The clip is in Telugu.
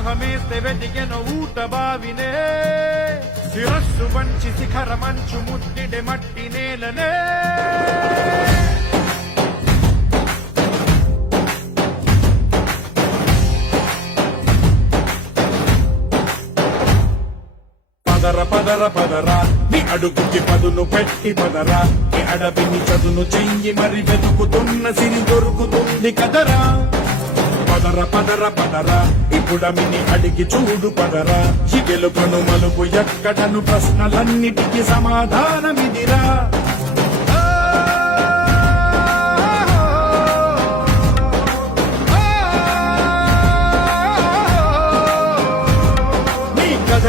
దాహమేస్తే వెతికెను ఊట బావినే శిరస్సు వంచి శిఖర మంచు ముద్దిడే మట్టి నేలనే పదర పదర పదరా నీ అడుగుకి పదును పెట్టి పదరా నీ అడవిని చదును చెయ్యి మరి వెతుకుతున్న సిరి దొరుకుతుంది కదరా పదర పదర పదరా ఇప్పుడమిని అడిగి చూడు పదరా ఈ గెలుపను మలుపు ఎక్కడను ప్రశ్నలన్నిటికీ సమాధానమిదిరా నీ కథ